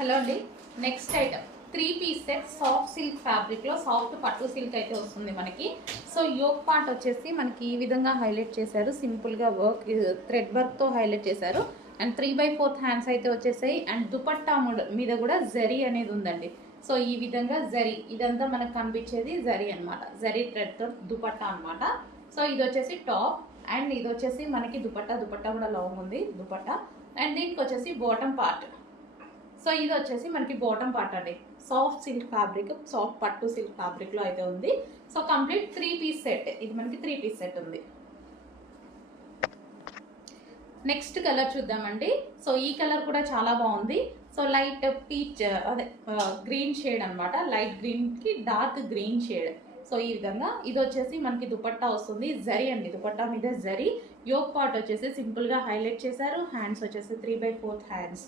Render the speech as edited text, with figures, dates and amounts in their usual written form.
Hello అండి. Next item 3 piece set soft silk ఫ్యాబ్రిక్లో soft పట్టు సిల్క్ అయితే వస్తుంది మనకి. సో యోక్ పార్ట్ వచ్చేసి మనకి ఈ విధంగా హైలైట్ చేశారు. సింపుల్గా వర్క్ థ్రెడ్ వర్క్తో హైలైట్ చేశారు. అండ్ 3/4 హ్యాండ్స్ అయితే వచ్చేసాయి. అండ్ దుపట్టా మీద కూడా జరీ అనేది ఉందండి. సో ఈ విధంగా జరీ, ఇదంతా మనకు కనిపించేది జరీ అనమాట. జరీ థ్రెడ్తో దుపట్టా అనమాట. సో ఇది వచ్చేసి టాప్ అండ్ ఇది వచ్చేసి మనకి దుపట్టా కూడా లాంగ్ ఉంది దుపట్టా. అండ్ దీనికి వచ్చేసి బాటమ్ పార్ట్. సో ఇది వచ్చేసి మనకి బాటమ్ పార్ట్ అండి. సాఫ్ట్ సిల్క్ ఫ్యాబ్రిక్, సాఫ్ట్ పట్టు సిల్క్ ఫ్యాబ్రిక్లో అయితే ఉంది. So complete 3 piece set. ఇది మనకి 3 పీస్ సెట్ ఉంది. నెక్స్ట్ కలర్ చూద్దామండి. సో ఈ కలర్ కూడా చాలా బాగుంది. సో లైట్ పీచ్, అదే గ్రీన్ షేడ్ అనమాట. లైట్ గ్రీన్కి డార్క్ గ్రీన్ షేడ్. సో ఈ విధంగా ఇది వచ్చేసి మనకి దుపట్టా వస్తుంది. జరీ అండి, దుపట్టా మీద జరీ. యోక్ పార్ట్ వచ్చేసి సింపుల్గా హైలైట్ చేశారు. హ్యాండ్స్ వచ్చేసి 3/4 హ్యాండ్స్.